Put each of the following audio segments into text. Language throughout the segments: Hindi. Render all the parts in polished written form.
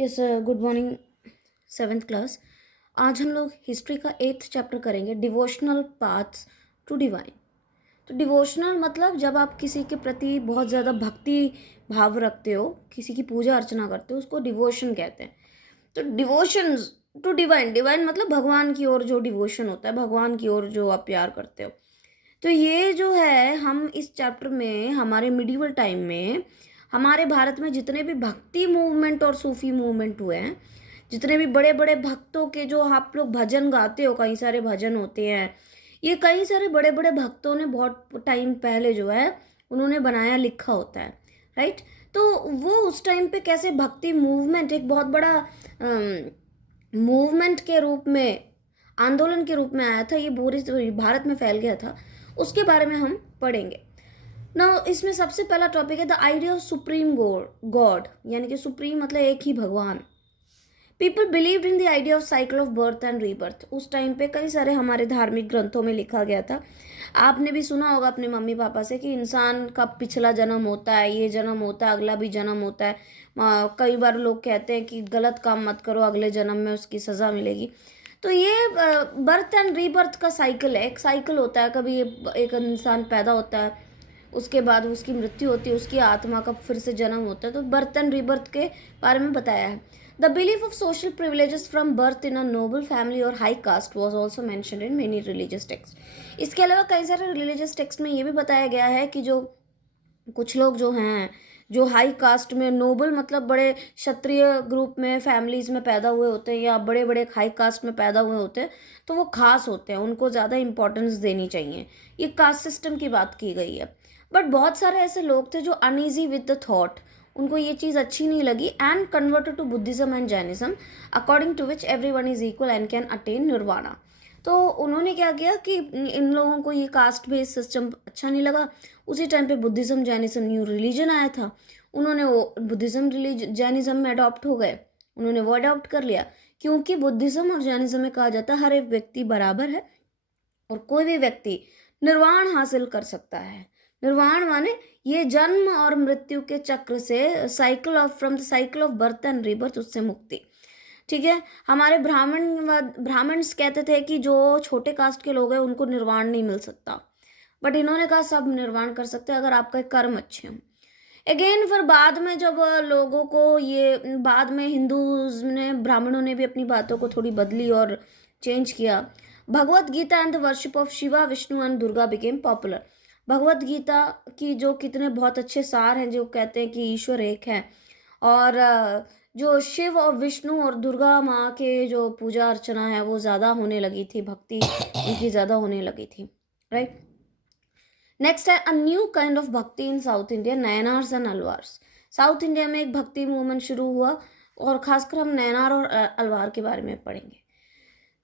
Yes, good morning. Seventh class. आज हम लोग हिस्ट्री का 8th चैप्टर करेंगे, डिवोशनल पाथ्स टू डिवाइन। तो डिवोशनल मतलब जब आप किसी के प्रति बहुत ज़्यादा भक्ति भाव रखते हो, किसी की पूजा अर्चना करते हो, उसको डिवोशन कहते हैं। तो डिवोशन टू डिवाइन, डिवाइन मतलब भगवान की ओर जो डिवोशन होता है, भगवान की ओर जो आप प्यार करते हो। तो ये जो है, हम इस चैप्टर में हमारे मिडिवल टाइम में हमारे भारत में जितने भी भक्ति मूवमेंट और सूफी मूवमेंट हुए हैं, जितने भी बड़े बड़े भक्तों के जो आप लोग भजन गाते हो, कई सारे भजन होते हैं, ये कई सारे बड़े बड़े भक्तों ने बहुत टाइम पहले जो है उन्होंने बनाया लिखा होता है, राइट। तो वो उस टाइम पे कैसे भक्ति मूवमेंट एक बहुत बड़ा मूवमेंट के रूप में, आंदोलन के रूप में आया था, ये पूरे भारत में फैल गया था, उसके बारे में हम पढ़ेंगे ना। इसमें सबसे पहला टॉपिक है the idea of supreme God, यानी कि सुप्रीम मतलब एक ही भगवान। People believed in the idea of cycle of birth and rebirth. उस टाइम पे कई सारे हमारे धार्मिक ग्रंथों में लिखा गया था। आपने भी सुना होगा अपने मम्मी पापा से कि इंसान का पिछला जन्म होता है, ये जन्म होता है, अगला भी जन्म होता है। कई बार लोग कहते हैं कि गलत काम मत करो, अगले जन्म में उसकी सज़ा मिलेगी। तो ये बर्थ एंड रीबर्थ का साइकिल है, एक साइकिल होता है। कभी एक इंसान पैदा होता है, उसके बाद उसकी मृत्यु होती है, उसकी आत्मा का फिर से जन्म होता है। तो बर्थ एंड रीबर्थ के बारे में बताया है। The belief of social privileges from birth in a noble family और high caste was also mentioned in many religious text. इसके अलावा कई सारे रिलीजियस टेक्स्ट में ये भी बताया गया है कि जो कुछ लोग जो हैं, जो हाई कास्ट में, नोबल मतलब बड़े क्षत्रिय ग्रुप में, फैमिलीज में पैदा हुए होते हैं, या बड़े बड़े हाई कास्ट में पैदा हुए होते हैं, तो वो खास होते हैं, उनको ज़्यादा इंपॉर्टेंस देनी चाहिए। ये कास्ट सिस्टम की बात की गई है। बट बहुत सारे ऐसे लोग थे जो अनईजी विद द थॉट, उनको ये चीज़ अच्छी नहीं लगी, and converted to Buddhism and Jainism, according to which every one is equal and can attain nirvana. तो उन्होंने क्या किया कि इन लोगों को ये कास्ट बेस्ड सिस्टम अच्छा नहीं लगा। उसी टाइम पे बुद्धिज्म जैनिज्म न्यू रिलीजन आया था, उन्होंने वो बुद्धिज्म रिलीजन जैनिज्म में अडॉप्ट हो गए, उन्होंने वो अडॉप्ट कर लिया। क्योंकि बुद्धिज्म और जैनिज्म में कहा जाता है हर एक व्यक्ति बराबर है और कोई भी व्यक्ति निर्वाण हासिल कर सकता है। निर्वाण माने ये जन्म और मृत्यु के चक्र से, cycle of from the cycle of birth and rebirth, उससे मुक्ति। ठीक है। हमारे ब्राह्मण्स कहते थे कि जो छोटे कास्ट के लोग हैं उनको निर्वाण नहीं मिल सकता, बट इन्होंने कहा सब निर्वाण कर सकते हैं अगर आपका कर्म अच्छे हों। अगेन फिर बाद में जब लोगों को ये, बाद में हिंदूज ने, ब्राह्मणों ने भी अपनी बातों को थोड़ी बदली और चेंज किया। Bhagavad Gita and the worship of Shiva Vishnu and Durga became popular. Bhagavad Gita की जो कितने बहुत अच्छे सार हैं, जो कहते हैं कि ईश्वर एक है, और जो शिव और विष्णु और दुर्गा माँ के जो पूजा अर्चना है वो ज़्यादा होने लगी थी, भक्ति उनकी ज़्यादा होने लगी थी, राइट। नेक्स्ट है a new kind of bhakti in south India, Nayanars and Alvars. South India में एक भक्ति मूवमेंट शुरू हुआ, और खासकर हम नयनार और अलवार के बारे में पढ़ेंगे।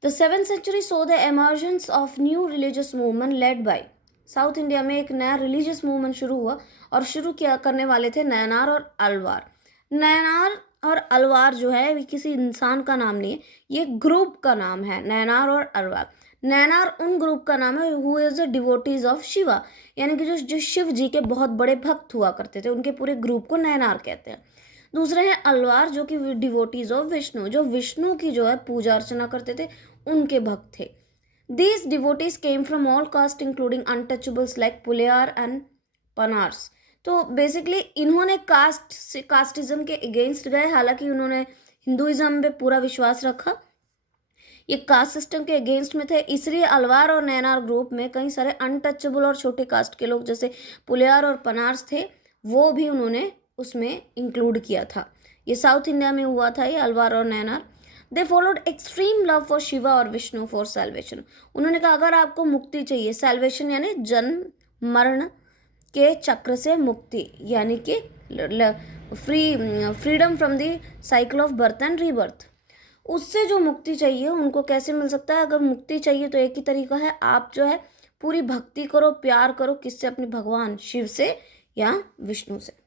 The 7th century saw the emergence of new religious movement led by, south India में एक नया रिलीजियस मूवमेंट शुरू हुआ, और शुरू किया करने वाले थे नयनार और अलवार। नयनार और अलवार जो है ये किसी इंसान का नाम नहीं है, ये ग्रुप का नाम है, नयनार और अलवार। नयनार उन ग्रुप का नाम है who is the devotees of Shiva, यानी कि जो जो शिव जी के बहुत बड़े भक्त हुआ करते थे, उनके पूरे ग्रुप को नयनार कहते हैं। दूसरे हैं अलवार, जो कि डिवोटीज ऑफ विष्णु, जो विष्णु की जो है पूजा अर्चना करते थे, उनके भक्त थे। These devotees came from all caste including untouchables like Puliyar and पनार्स। तो बेसिकली इन्होंने कास्टिज्म के अगेंस्ट गए, हालांकि उन्होंने हिंदुइज्म में पूरा विश्वास रखा, ये कास्ट सिस्टम के अगेंस्ट में थे। इसलिए अलवार और नैनार ग्रुप में कई सारे अनटचेबल और छोटे कास्ट के लोग जैसे पुलियार और पनार्स थे, वो भी उन्होंने उसमें इंक्लूड किया था। ये साउथ इंडिया में हुआ था, ये अलवार और Nayanar. They followed extreme love for Shiva और विष्णु फॉर सेल्वेशन। उन्होंने कहा अगर आपको मुक्ति चाहिए, सेल्वेशन यानी जन्म मरण के चक्र से मुक्ति, यानी कि freedom from the cycle of birth and rebirth, उससे जो मुक्ति चाहिए उनको कैसे मिल सकता है। अगर मुक्ति चाहिए तो एक ही तरीका है, आप जो है पूरी भक्ति करो, प्यार करो, किससे? अपने भगवान शिव से या विष्णु से।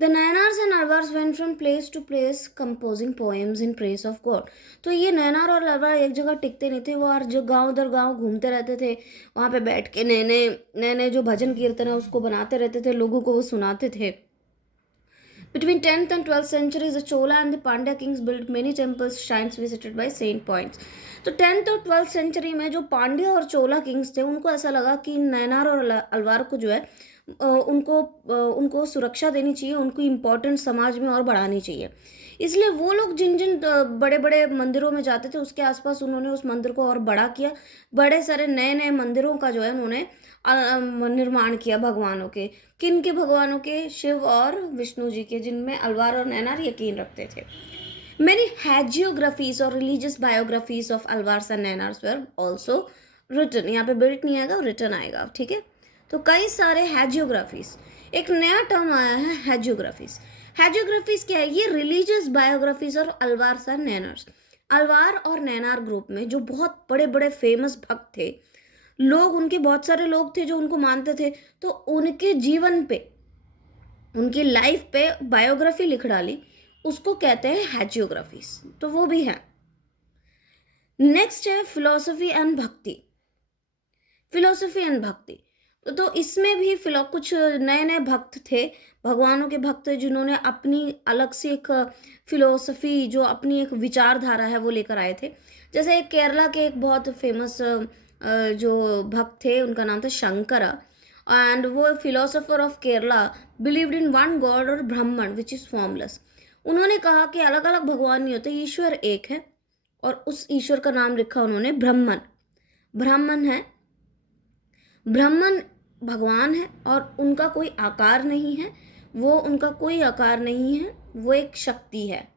The Nayanars and Alvars went from place to place composing poems in praise of God. तो ये नैनार और अलवार एक जगह टिकते नहीं थे, वो हर जो गांव दर गांव घूमते रहते थे, वहाँ पे बैठ के नए नए जो भजन कीर्तन है उसको बनाते रहते थे, लोगों को वो सुनाते थे। Between 10th and 12th centuries, the Chola and the Pandya kings built many temples, shrines visited by saint points. तो 10th और 12th सेंचुरी में जो पांड्या और चोला किंग्स थे, उनको ऐसा लगा कि नैनार और अलवार को जो है उनको सुरक्षा देनी चाहिए, उनको इम्पोर्टेंट समाज में और बढ़ानी चाहिए। इसलिए वो लोग जिन जिन बड़े बड़े मंदिरों में जाते थे, उसके आसपास उन्होंने उस मंदिर को और बड़ा किया। बड़े सारे नए नए मंदिरों का जो है उन्होंने निर्माण किया भगवानों के। किन के भगवानों के? शिव और विष्णु जी के, जिनमें अलवार और नैनार यकीन रखते थे। Many hagiographies और religious biographies of Alvars and Nainars were also written। यहाँ पे built नहीं आएगा, written आएगा, ठीक है। तो कई सारे hagiographies, एक नया टर्म आया है hagiographies। hagiographies क्या है? ये religious biographies और अल्वार्स और नैनार्स, अलवार और नैनार ग्रुप में जो बहुत बड़े बड़े फेमस भक्त थे, लोग, उनके बहुत सारे लोग थे जो उनको मानते थे, तो उनके जीवन पे, उनकी लाइफ पे बायोग्राफी लिख डाली, उसको कहते हैं हैजियोग्राफीज। तो वो भी है। नेक्स्ट है फिलोसफी एंड भक्ति। फिलोसफी एंड भक्ति, तो इसमें भी कुछ नए नए भक्त थे, भगवानों के भक्त, जिन्होंने अपनी अलग से एक फिलोसफी, जो अपनी एक विचारधारा है, वो लेकर आए थे। जैसे एक केरला के एक बहुत फेमस जो भक्त थे, उनका नाम था शंकरा, एंड वो philosopher of Kerala believed in one God और ब्रह्मण विच इज फॉर्मलेस। उन्होंने कहा कि अलग अलग भगवान नहीं होते, ईश्वर एक है, और उस ईश्वर का नाम लिखा उन्होंने ब्रह्मन। ब्राह्मण है, ब्रह्मन भगवान है, और उनका कोई आकार नहीं है, वो उनका कोई आकार नहीं है, वो एक शक्ति है।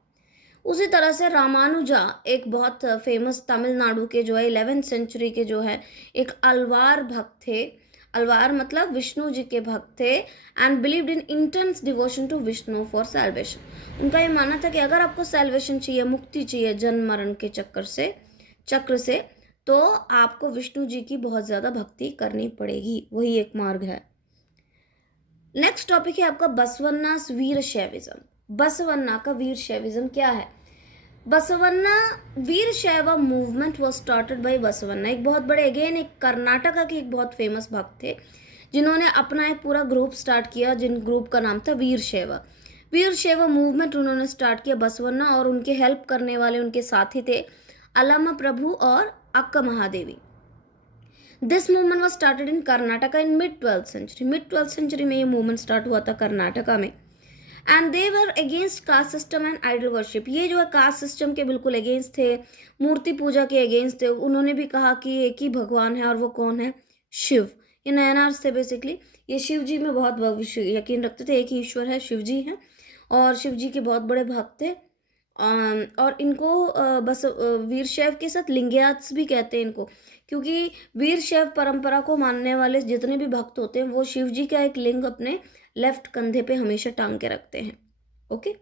उसी तरह से रामानुजा एक बहुत फेमस तमिलनाडु के जो है 11th सेंचुरी के जो है एक अलवार भक्त थे। अलवार मतलब विष्णु जी के भक्त थे, and believed in intense devotion to Vishnu for salvation. उनका ये मानना था कि अगर आपको सैल्वेशन चाहिए, मुक्ति चाहिए जन्म मरण के चक्र से, तो आपको विष्णु जी की बहुत ज़्यादा भक्ति करनी पड़ेगी, वही एक मार्ग है। नेक्स्ट टॉपिक है आपका बसवन्नास वीर शैविज्म। बसवन्ना का वीर शैविज्म क्या है? बसवन्ना वीर शैव movement was started by Basavanna. एक बहुत बड़े, अगेन एक कर्नाटका के एक बहुत फेमस भक्त थे, जिन्होंने अपना एक पूरा ग्रुप स्टार्ट किया, जिन ग्रुप का नाम था वीर शैव। वीर शैव मूवमेंट उन्होंने स्टार्ट किया बसवन्ना, और उनके हेल्प करने वाले उनके साथी थे अलमा प्रभु और Akka Mahadevi. This movement was started in Karnataka in mid 12th century. Mid 12th century में ये मूवमेंट स्टार्ट हुआ था कर्नाटका में, and they were against caste system and idol worship. ये जो है कास्ट सिस्टम के बिल्कुल अगेंस्ट थे, मूर्ति पूजा के अगेंस्ट थे। उन्होंने भी कहा कि एक ही भगवान है, और वो कौन है? शिव। ये नयनार्स थे बेसिकली, ये शिव जी में बहुत यकीन रखते थे, एक ही ईश्वर है, शिव जी हैं, और शिव जी के बहुत बड़े भक्त थे। और इनको बस वीर शैव के साथ लिंगयात्स भी कहते हैं इनको, क्योंकि वीर शैव परंपरा को मानने वाले जितने भी भक्त होते हैं, वो शिव जी का एक लिंग अपने लेफ्ट कंधे पे हमेशा टांग के रखते हैं। ओके।